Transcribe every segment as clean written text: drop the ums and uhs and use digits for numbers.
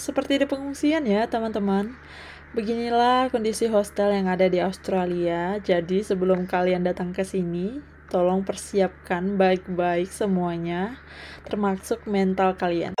Seperti di pengungsian ya, teman-teman. Beginilah kondisi hostel yang ada di Australia. Jadi, sebelum kalian datang ke sini, tolong persiapkan baik-baik semuanya, termasuk mental kalian.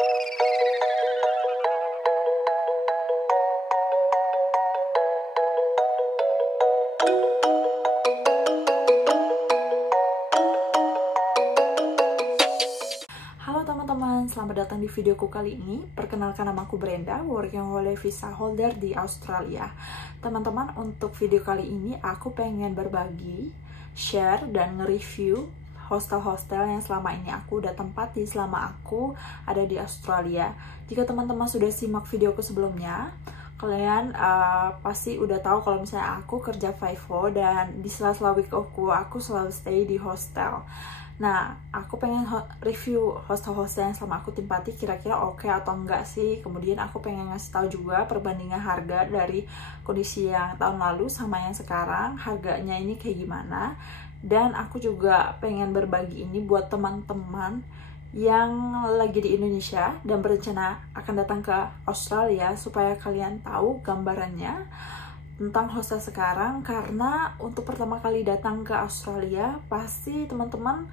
Halo teman-teman, selamat datang di videoku kali ini. Perkenalkan, nama aku Brenda, working holiday visa holder di Australia. Teman-teman, untuk video kali ini aku pengen berbagi, share, dan nge-review hostel-hostel yang selama ini aku udah tempati selama aku ada di Australia. Jika teman-teman sudah simak videoku sebelumnya, kalian pasti udah tahu kalau misalnya aku kerja FIFO dan di sela-sela week off-ku aku selalu stay di hostel. Nah, aku pengen review hostel-hostel yang selama aku tempati kira-kira oke atau enggak sih. Kemudian aku pengen ngasih tahu juga perbandingan harga dari kondisi yang tahun lalu sama yang sekarang, harganya ini kayak gimana. Dan aku juga pengen berbagi ini buat teman-teman yang lagi di Indonesia dan berencana akan datang ke Australia supaya kalian tahu gambarannya tentang hostel sekarang. Karena untuk pertama kali datang ke Australia pasti teman-teman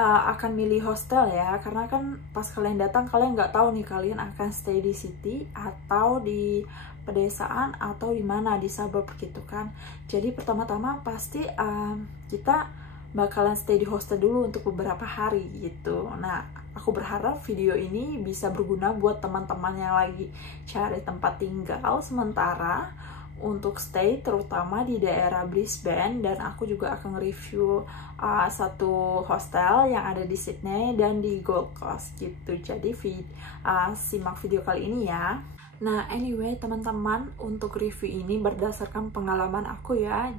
akan milih hostel ya, karena kan pas kalian datang kalian nggak tahu nih kalian akan stay di city atau di pedesaan atau di mana, di suburb gitu kan. Jadi pertama-tama pasti kita bakalan stay di hostel dulu untuk beberapa hari gitu. Nah, aku berharap video ini bisa berguna buat teman-teman yang lagi cari tempat tinggal sementara untuk stay, terutama di daerah Brisbane. Dan aku juga akan review satu hostel yang ada di Sydney dan di Gold Coast gitu. Jadi simak video kali ini ya. Nah, anyway teman-teman, untuk review ini berdasarkan pengalaman aku ya.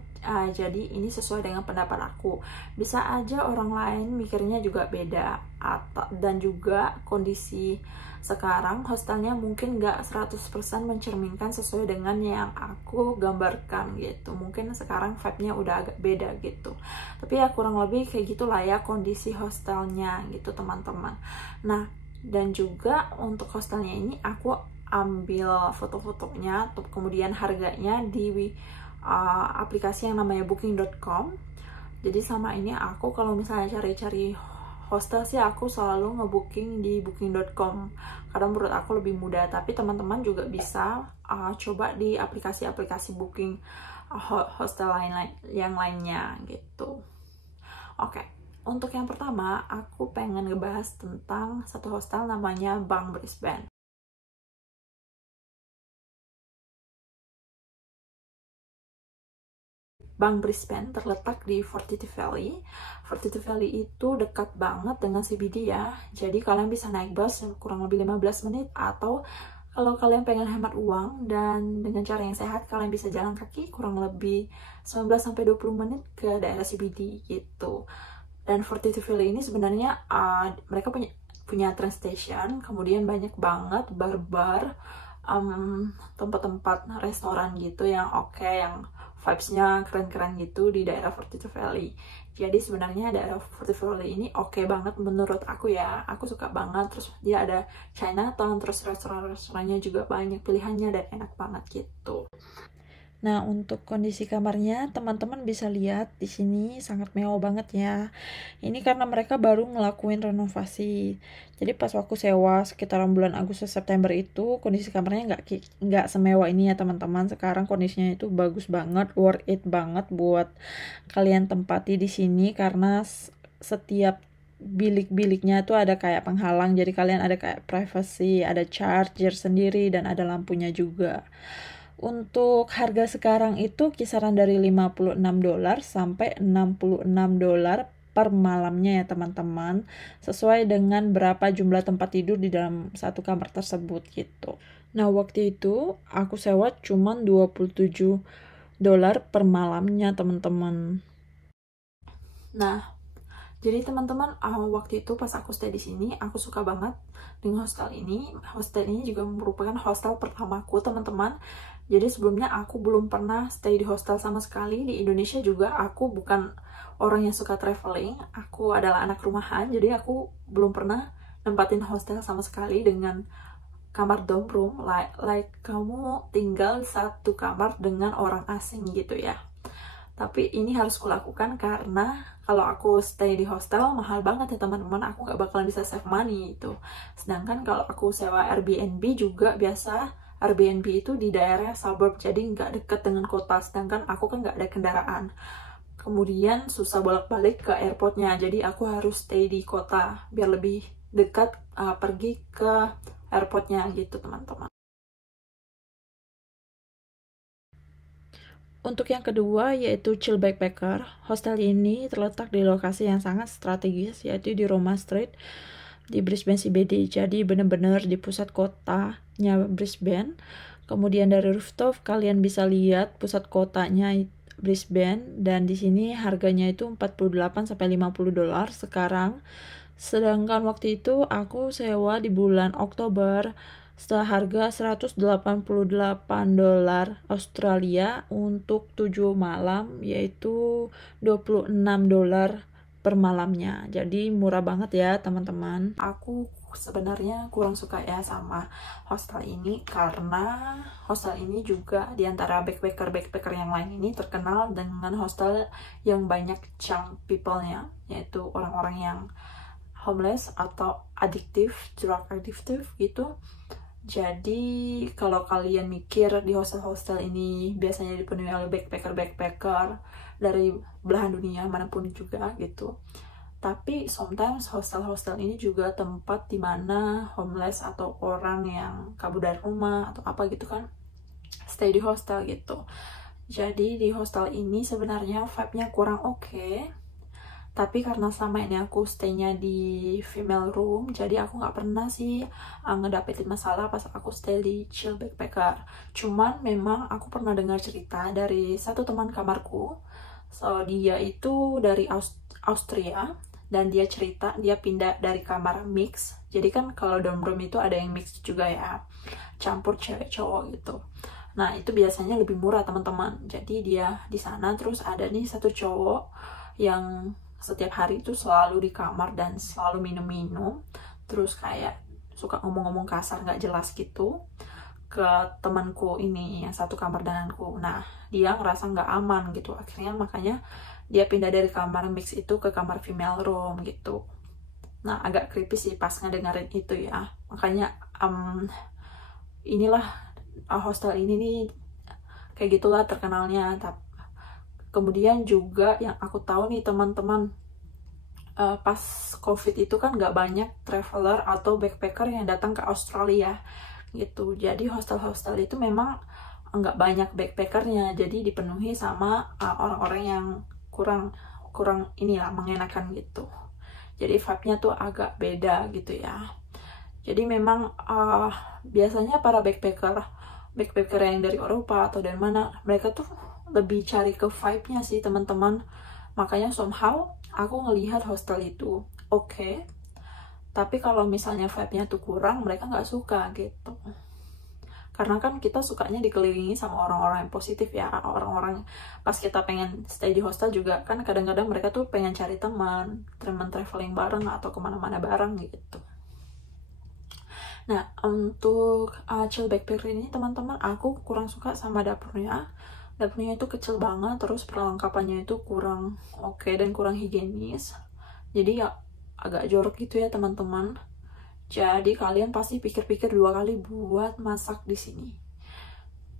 Jadi ini sesuai dengan pendapat aku. Bisa aja orang lain mikirnya juga beda, dan juga kondisi sekarang hostelnya mungkin nggak 100% mencerminkan sesuai dengan yang aku gambarkan gitu. Mungkin sekarang vibe-nya udah agak beda gitu. Tapi ya kurang lebih kayak gitulah ya kondisi hostelnya gitu teman-teman. Nah, dan juga untuk hostelnya ini aku ambil foto-fotonya, kemudian harganya di aplikasi yang namanya booking.com. Jadi selama ini aku kalau misalnya cari-cari hostel sih aku selalu ngebooking di booking.com karena menurut aku lebih mudah. Tapi teman-teman juga bisa coba di aplikasi-aplikasi booking hostel yang lainnya gitu. Oke, untuk yang pertama aku pengen ngebahas tentang satu hostel namanya Bank Brisbane. Bank Brisbane terletak di Fortitude Valley. Fortitude Valley itu dekat banget dengan CBD ya. Jadi kalian bisa naik bus kurang lebih 15 menit, atau kalau kalian pengen hemat uang dan dengan cara yang sehat, kalian bisa jalan kaki kurang lebih 19-20 menit ke daerah CBD gitu. Dan Fortitude Valley ini sebenarnya mereka punya train station, kemudian banyak banget bar-bar, tempat-tempat restoran gitu yang oke, yang vibes-nya keren-keren gitu di daerah Fortitude Valley. Jadi sebenarnya daerah Fortitude Valley ini oke banget menurut aku ya. Aku suka banget. Terus dia ada Chinatown, terus restoran-restorannya juga banyak pilihannya dan enak banget gitu. Nah, untuk kondisi kamarnya, teman-teman bisa lihat di sini sangat mewah banget ya. Ini karena mereka baru ngelakuin renovasi. Jadi pas waktu sewa sekitaran bulan Agustus September itu, kondisi kamarnya nggak semewah ini ya teman-teman. Sekarang kondisinya itu bagus banget, worth it banget buat kalian tempati di sini karena setiap bilik-biliknya tuh ada kayak penghalang. Jadi kalian ada kayak privacy, ada charger sendiri dan ada lampunya juga. Untuk harga sekarang itu kisaran dari $56 sampai $66 per malamnya ya teman-teman, sesuai dengan berapa jumlah tempat tidur di dalam satu kamar tersebut gitu. Nah, waktu itu aku sewa cuma $27 per malamnya teman-teman. Nah, jadi teman-teman, waktu itu pas aku stay di sini, aku suka banget dengan hostel ini. Hostel ini juga merupakan hostel pertamaku, teman-teman. Jadi sebelumnya aku belum pernah stay di hostel sama sekali. Di Indonesia juga aku bukan orang yang suka traveling. Aku adalah anak rumahan, jadi aku belum pernah nempatin hostel sama sekali dengan kamar dorm room, like kamu tinggal satu kamar dengan orang asing gitu ya. Tapi ini harus kulakukan karena kalau aku stay di hostel mahal banget ya teman-teman, aku nggak bakalan bisa save money itu. Sedangkan kalau aku sewa Airbnb juga biasa Airbnb itu di daerah suburb, jadi nggak deket dengan kota, sedangkan aku kan nggak ada kendaraan. Kemudian susah bolak-balik ke airportnya, jadi aku harus stay di kota biar lebih dekat pergi ke airportnya gitu teman-teman. Untuk yang kedua yaitu Chill Backpacker. Hostel ini terletak di lokasi yang sangat strategis, yaitu di Roma Street di Brisbane CBD. Jadi benar-benar di pusat kotanya Brisbane. Kemudian dari rooftop kalian bisa lihat pusat kotanya Brisbane, dan di sini harganya itu 48 sampai 50 dolar sekarang. Sedangkan waktu itu aku sewa di bulan Oktober seharga 188 dolar Australia untuk 7 malam, yaitu 26 dolar per malamnya. Jadi murah banget ya teman-teman. Aku sebenarnya kurang suka ya sama hostel ini karena hostel ini juga diantara backpacker yang lain ini terkenal dengan hostel yang banyak chunk people-nya, yaitu orang-orang yang homeless atau drug addictive gitu. Jadi kalau kalian mikir di hostel-hostel ini biasanya dipenuhi oleh backpacker dari belahan dunia manapun juga gitu. Tapi sometimes hostel-hostel ini juga tempat dimana homeless atau orang yang kabur dari rumah atau apa gitu kan stay di hostel gitu. Jadi di hostel ini sebenarnya vibe-nya kurang oke. Tapi karena selama ini aku stay-nya di female room, jadi aku nggak pernah sih ngedapetin masalah pas aku stay di Chill Backpacker. Cuman memang aku pernah dengar cerita dari satu teman kamarku. So, dia itu dari Austria, dan dia cerita dia pindah dari kamar mix. Jadi kan kalau dorm room itu ada yang mix juga ya, campur cewek cowok gitu. Nah, itu biasanya lebih murah teman-teman. Jadi dia di sana, terus ada nih satu cowok yang setiap hari itu selalu di kamar dan selalu minum-minum, terus kayak suka ngomong-ngomong kasar nggak jelas gitu ke temanku ini yang satu kamar denganku. Nah, dia ngerasa nggak aman gitu, akhirnya makanya dia pindah dari kamar mix itu ke kamar female room gitu. Nah, agak creepy sih pas ngedengerin itu ya. Makanya inilah hostel ini nih kayak gitulah terkenalnya. Kemudian juga yang aku tahu nih teman-teman, pas COVID itu kan nggak banyak traveler atau backpacker yang datang ke Australia gitu. Jadi hostel-hostel itu memang nggak banyak backpackernya, jadi dipenuhi sama orang-orang yang kurang inilah mengenakan gitu. Jadi vibe-nya tuh agak beda gitu ya. Jadi memang biasanya para backpacker yang dari Eropa atau dari mana, mereka tuh lebih cari ke vibe-nya sih teman-teman. Makanya somehow aku ngelihat hostel itu oke, tapi kalau misalnya vibe-nya tuh kurang, mereka nggak suka gitu. Karena kan kita sukanya dikelilingi sama orang-orang yang positif ya. Orang-orang pas kita pengen stay di hostel juga kan kadang-kadang mereka tuh pengen cari teman traveling bareng atau kemana-mana bareng gitu. Nah, untuk Chill Backpacker ini teman-teman, aku kurang suka sama dapurnya. Dapurnya itu kecil banget, terus perlengkapannya itu kurang oke dan kurang higienis. Jadi ya agak jorok gitu ya teman-teman. Jadi kalian pasti pikir-pikir 2 kali buat masak di sini.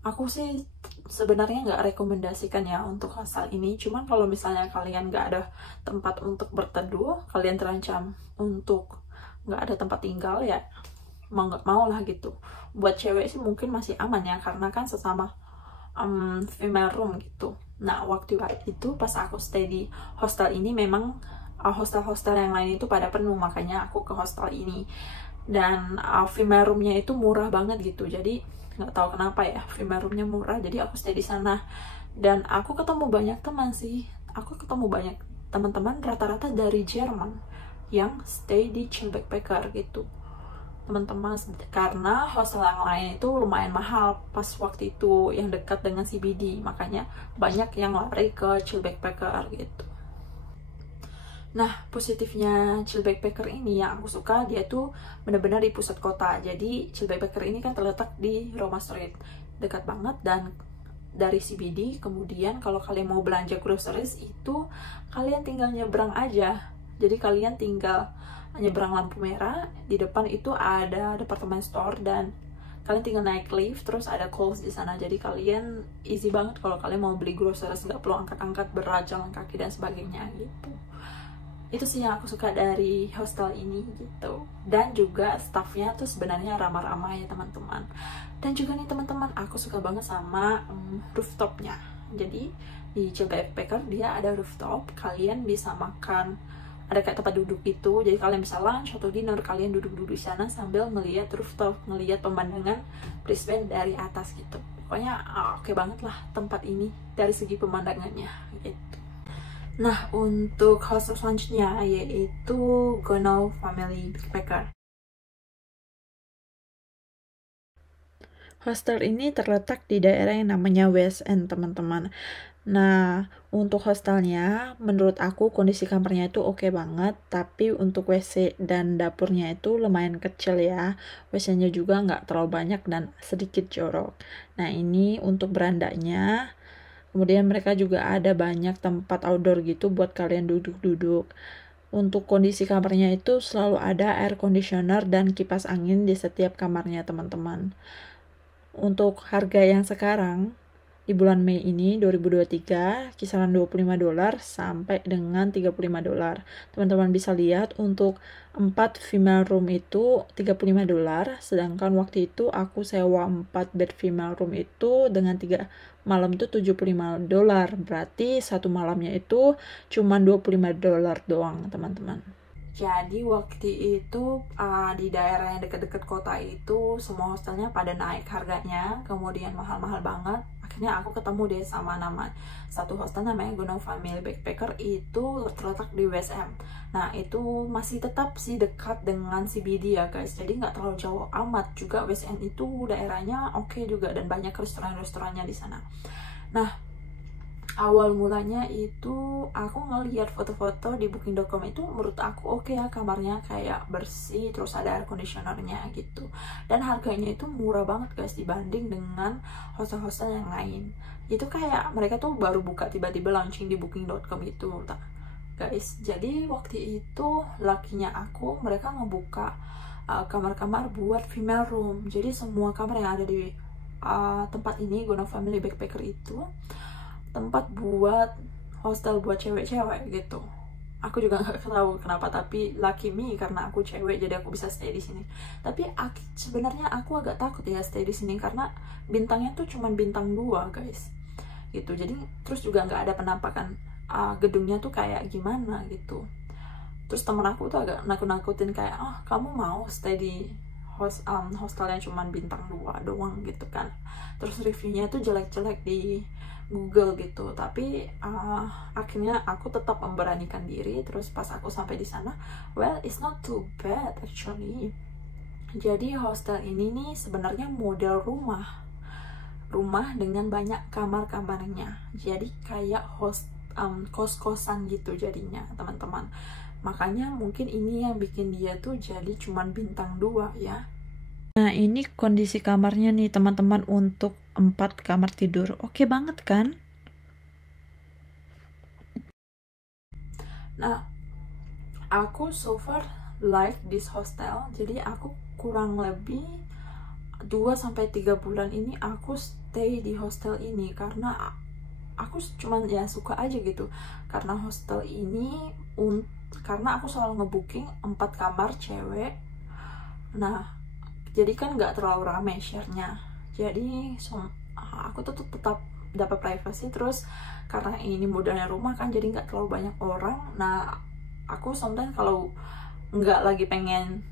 Aku sih sebenarnya nggak rekomendasikan ya untuk hostel ini. Cuman kalau misalnya kalian nggak ada tempat untuk berteduh, kalian terancam untuk nggak ada tempat tinggal ya, mau nggak mau lah gitu. Buat cewek sih mungkin masih aman ya, karena kan sesama female room gitu. Nah, waktu itu pas aku stay di hostel ini memang hostel-hostel yang lain itu pada penuh, makanya aku ke hostel ini. Dan female roomnya itu murah banget gitu, jadi nggak tahu kenapa ya female roomnya murah, jadi aku stay di sana. Dan aku ketemu banyak teman sih, aku ketemu banyak teman-teman rata-rata dari Jerman yang stay di Chill Backpacker gitu teman-teman, karena hostel yang lain itu lumayan mahal pas waktu itu yang dekat dengan CBD, makanya banyak yang lari ke Chill Backpacker gitu. Nah, positifnya Chill Backpacker ini yang aku suka, dia tuh bener-bener di pusat kota. Jadi Chill Backpacker ini kan terletak di Roma Street, dekat banget. Dan dari CBD, kemudian kalau kalian mau belanja groceries itu kalian tinggal nyebrang aja. Jadi kalian tinggal nyebrang lampu merah, di depan itu ada department store dan kalian tinggal naik lift, terus ada Kohl's di sana. Jadi kalian easy banget kalau kalian mau beli groceries, nggak perlu angkat-angkat berat, jalan kaki dan sebagainya gitu. Itu sih yang aku suka dari hostel ini gitu. Dan juga staffnya tuh sebenarnya ramah-ramah ya teman-teman. Dan juga nih teman-teman, aku suka banget sama rooftopnya. Jadi di Chill Backpacker dia ada rooftop, kalian bisa makan, ada kayak tempat duduk gitu. Jadi kalian bisa lunch atau dinner, kalian duduk-duduk di sana sambil ngelihat rooftop, ngelihat pemandangan Brisbane dari atas gitu. Pokoknya oke banget lah tempat ini dari segi pemandangannya gitu. Nah, untuk hostel selanjutnya yaitu Gounod Family Backpacker. Hostel ini terletak di daerah yang namanya West End, teman-teman. Nah, untuk hostelnya, menurut aku kondisi kamarnya itu oke banget, tapi untuk WC dan dapurnya itu lumayan kecil ya. WC-nya juga nggak terlalu banyak dan sedikit jorok. Nah, ini untuk berandanya. Kemudian mereka juga ada banyak tempat outdoor gitu buat kalian duduk-duduk. Untuk kondisi kamarnya itu selalu ada air conditioner dan kipas angin di setiap kamarnya, teman-teman. Untuk harga yang sekarang, di bulan Mei ini 2023, kisaran $25 sampai dengan $35. Teman-teman bisa lihat untuk 4 female room itu $35, sedangkan waktu itu aku sewa 4 bed female room itu dengan 3 malam itu $75. Berarti satu malamnya itu cuma $25 doang, teman-teman. Jadi waktu itu di daerah yang dekat-dekat kota itu semua hostelnya pada naik harganya, kemudian mahal-mahal banget. Akhirnya aku ketemu deh sama satu hostel namanya Gounod Family Backpacker, itu terletak di West End. Nah itu masih tetap sih dekat dengan CBD ya guys, jadi nggak terlalu jauh amat. Juga West End itu daerahnya oke juga dan banyak restoran-restorannya di sana. Nah, awal mulanya itu aku ngeliat foto-foto di booking.com itu menurut aku oke ya, kamarnya kayak bersih, terus ada air conditionernya gitu, dan harganya itu murah banget guys dibanding dengan hostel-hostel yang lain. Itu kayak mereka tuh baru buka tiba-tiba launching di booking.com itu guys. Jadi waktu itu lakinya aku, mereka ngebuka kamar-kamar buat female room. Jadi semua kamar yang ada di tempat ini Gounod Family Backpacker itu tempat buat hostel buat cewek-cewek gitu. Aku juga nggak tahu kenapa, tapi lucky me karena aku cewek jadi aku bisa stay di sini. Tapi sebenarnya aku agak takut ya stay di sini karena bintangnya tuh cuma bintang 2 guys gitu. Jadi terus juga nggak ada penampakan gedungnya tuh kayak gimana gitu. Terus temen aku tuh agak nakut-nakutin kayak, oh kamu mau stay di hostel yang cuma bintang 2 doang gitu kan. Terus reviewnya tuh jelek-jelek di Google gitu. Tapi akhirnya aku tetap memberanikan diri. Terus pas aku sampai di sana, well it's not too bad actually. Jadi hostel ini nih sebenarnya model rumah dengan banyak kamar-kamarnya. Jadi kayak kos-kosan gitu jadinya teman-teman. Makanya mungkin ini yang bikin dia tuh jadi cuman bintang 2 ya. Nah ini kondisi kamarnya nih teman-teman untuk 4 kamar tidur. Oke banget kan? Nah aku so far like this hostel. Jadi aku kurang lebih 2-3 bulan ini aku stay di hostel ini karena aku cuman ya suka aja gitu. Karena hostel ini karena aku selalu ngebooking 4 kamar cewek. Nah jadi kan nggak terlalu ramai share-nya, jadi aku tuh tetap dapat privacy. Terus karena ini modelnya rumah kan, jadi nggak terlalu banyak orang. Nah aku sometimes kalau nggak lagi pengen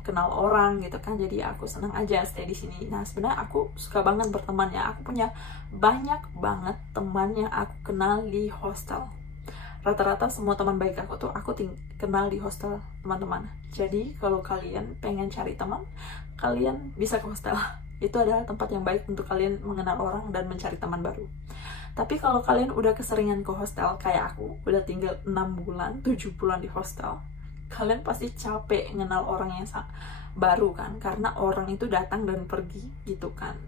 kenal orang gitu kan, jadi aku senang aja stay di sini. Nah sebenarnya aku suka banget berteman ya, aku punya banyak banget teman yang aku kenal di hostel. Rata-rata semua teman baik aku tuh aku kenal di hostel teman-teman. Jadi kalau kalian pengen cari teman, kalian bisa ke hostel. Itu adalah tempat yang baik untuk kalian mengenal orang dan mencari teman baru. Tapi kalau kalian udah keseringan ke hostel kayak aku, udah tinggal 6 bulan, 7 bulan di hostel, kalian pasti capek ngenal orang yang baru kan, karena orang itu datang dan pergi gitu kan.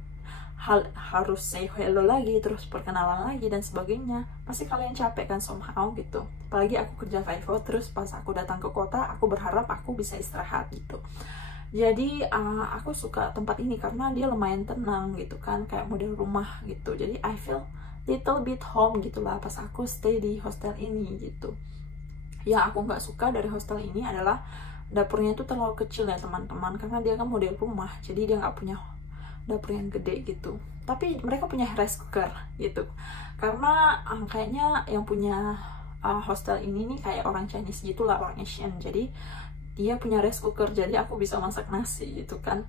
Harus say hello lagi, terus perkenalan lagi dan sebagainya. Pasti kalian capek kan somehow gitu. Apalagi aku kerja FIFO, terus pas aku datang ke kota, aku berharap aku bisa istirahat gitu. Jadi aku suka tempat ini karena dia lumayan tenang gitu kan, kayak model rumah gitu. Jadi I feel little bit home gitulah pas aku stay di hostel ini gitu. Yang aku nggak suka dari hostel ini adalah dapurnya itu terlalu kecil ya teman-teman, karena dia kan model rumah, jadi dia nggak punya dapur yang gede gitu. Tapi mereka punya rice cooker gitu, karena kayaknya yang punya hostel ini nih kayak orang Chinese gitulah, orang Asian, jadi dia punya rice cooker, jadi aku bisa masak nasi gitu kan.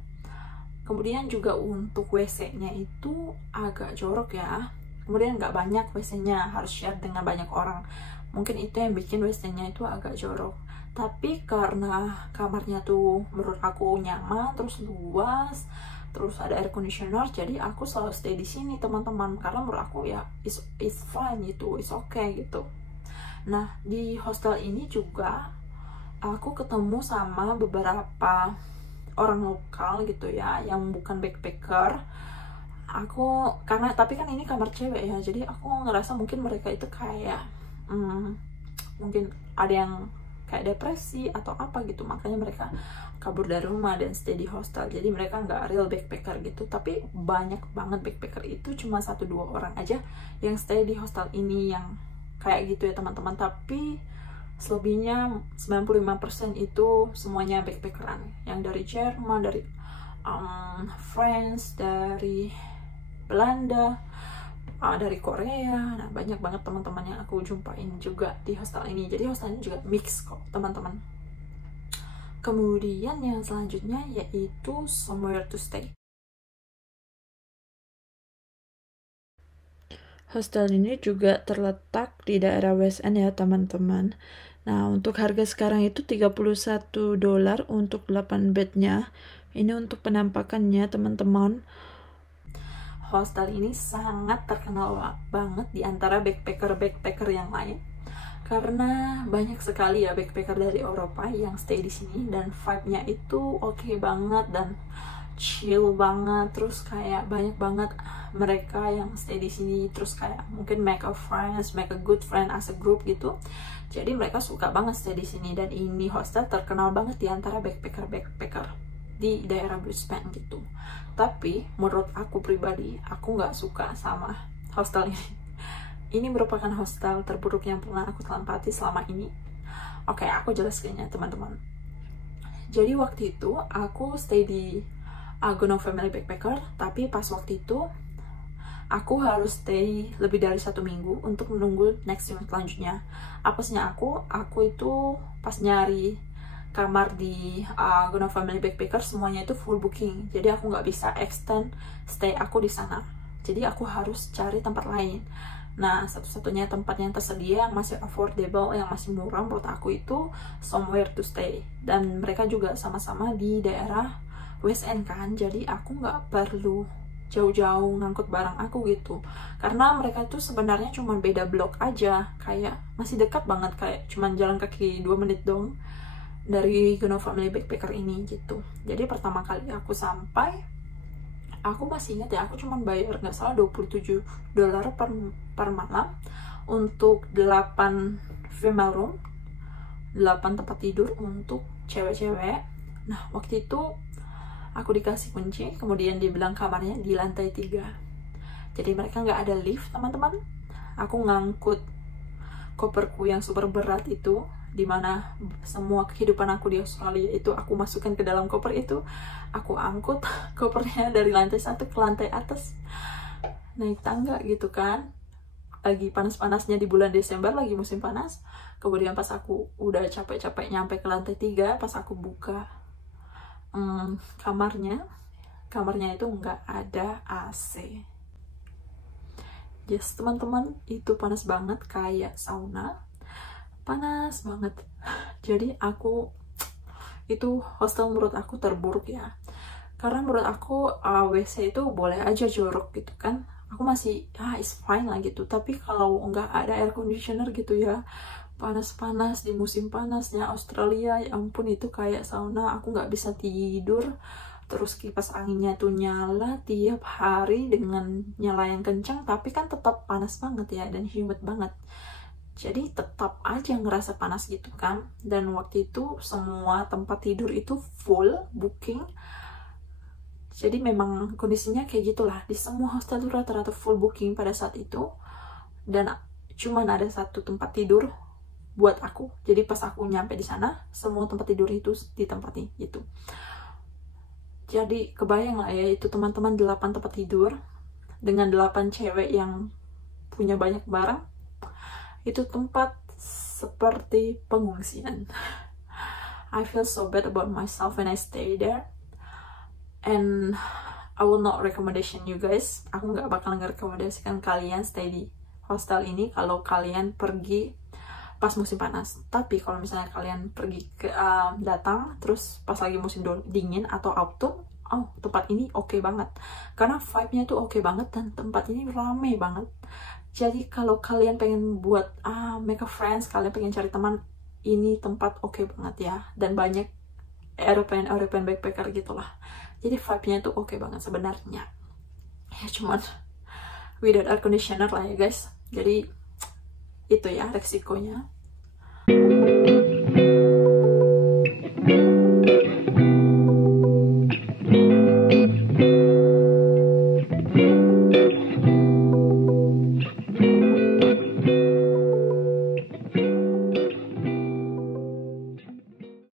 Kemudian juga untuk WC-nya itu agak jorok ya, kemudian nggak banyak WC-nya, harus share dengan banyak orang, mungkin itu yang bikin WC-nya itu agak jorok. Tapi karena kamarnya tuh menurut aku nyaman, terus luas, terus ada air conditioner, jadi aku selalu stay di sini teman-teman, karena menurut aku ya it's fine gitu, it's okay gitu. Nah di hostel ini juga aku ketemu sama beberapa orang lokal gitu ya, yang bukan backpacker. Tapi kan ini kamar cewek ya, jadi aku ngerasa mungkin mereka itu kayak mungkin ada yang kayak depresi atau apa gitu, makanya mereka kabur dari rumah dan stay di hostel. Jadi mereka nggak real backpacker gitu. Tapi banyak banget backpacker itu, cuma 1-2 orang aja yang stay di hostel ini yang kayak gitu ya teman-teman. Tapi selebihnya 95% itu semuanya backpackeran, yang dari Jerman, dari France, dari Belanda, dari Korea. Nah banyak banget teman-teman yang aku jumpain juga di hostel ini. Jadi hostelnya juga mix kok teman-teman. Kemudian yang selanjutnya yaitu somewhere to stay. Hostel ini juga terletak di daerah West End ya teman-teman. Nah untuk harga sekarang itu $31 untuk 8 bednya. Ini untuk penampakannya teman-teman. Hostel ini sangat terkenal banget di antara backpacker yang lain, karena banyak sekali ya backpacker dari Eropa yang stay di sini, dan vibe-nya itu oke banget dan chill banget. Terus kayak banyak banget mereka yang stay di sini, terus kayak mungkin make a good friend as a group gitu. Jadi mereka suka banget stay di sini, dan ini hostel terkenal banget di antara backpacker di daerah Brisbane gitu. Tapi menurut aku pribadi, aku nggak suka sama hostel ini. Ini merupakan hostel terburuk yang pernah aku tempati selama ini. Oke, aku jelaskannya teman-teman. Jadi waktu itu aku stay di Gono Family Backpacker, tapi pas waktu itu aku harus stay lebih dari 1 minggu untuk menunggu next unit selanjutnya. Apesnya aku itu pas nyari kamar di Gono Family Backpacker semuanya itu full booking, jadi aku nggak bisa extend stay aku di sana, jadi aku harus cari tempat lain. Nah satu-satunya tempat yang tersedia yang masih affordable, yang masih murah menurut aku itu somewhere to stay, dan mereka juga sama-sama di daerah West End kan, jadi aku nggak perlu jauh-jauh ngangkut barang aku gitu, karena mereka tuh sebenarnya cuma beda blok aja, kayak masih dekat banget, kayak cuma jalan kaki 2 menit dong dari Gono Family Backpacker ini gitu. Jadi pertama kali aku sampai, aku masih ingat ya, aku cuma bayar nggak salah $27 per malam untuk 8 female room, 8 tempat tidur untuk cewek-cewek. Nah waktu itu aku dikasih kunci, kemudian dibilang kamarnya di lantai 3. Jadi mereka nggak ada lift teman-teman. Aku ngangkut koperku yang super berat itu, dimana semua kehidupan aku di Australia itu aku masukkan ke dalam koper itu. Aku angkut kopernya dari lantai 1 ke lantai atas, naik tangga gitu kan, lagi panas-panasnya di bulan Desember, lagi musim panas. Kemudian pas aku udah capek-capek nyampe ke lantai 3, pas aku buka kamarnya itu nggak ada AC. Yes teman-teman, itu panas banget, kayak sauna, panas banget. Jadi itu hostel menurut aku terburuk ya, karena menurut aku WC itu boleh aja jorok gitu kan, aku masih it's fine lah gitu. Tapi kalau nggak ada air conditioner gitu ya, panas-panas di musim panasnya Australia, ya ampun itu kayak sauna. Aku nggak bisa tidur, terus kipas anginnya tuh nyala tiap hari dengan nyala yang kencang, tapi kan tetap panas banget ya dan humid banget, jadi tetap aja ngerasa panas gitu kan. Dan waktu itu semua tempat tidur itu full booking, jadi memang kondisinya kayak gitulah, di semua hostel itu rata-rata full booking pada saat itu, dan cuman ada satu tempat tidur buat aku. Jadi pas aku nyampe di sana, semua tempat tidur itu ditempati gitu. Jadi kebayang lah ya, itu teman-teman 8 tempat tidur dengan 8 cewek yang punya banyak barang. Itu tempat seperti pengungsian. I feel so bad about myself when I stay there, and I will not recommendation you guys. Aku nggak bakal ngerekomendasikan kalian stay di hostel ini kalau kalian pergi pas musim panas. Tapi kalau misalnya kalian pergi ke datang terus pas lagi musim dingin atau autumn, tempat ini oke banget karena vibe-nya tuh oke banget dan tempat ini rame banget. Jadi kalau kalian pengen buat make a friends, kalian pengen cari teman, ini tempat oke banget ya. Dan banyak European backpacker gitulah. Jadi vibe-nya tuh oke banget sebenarnya. Ya cuman without air conditioner lah ya guys. Jadi itu ya resikonya.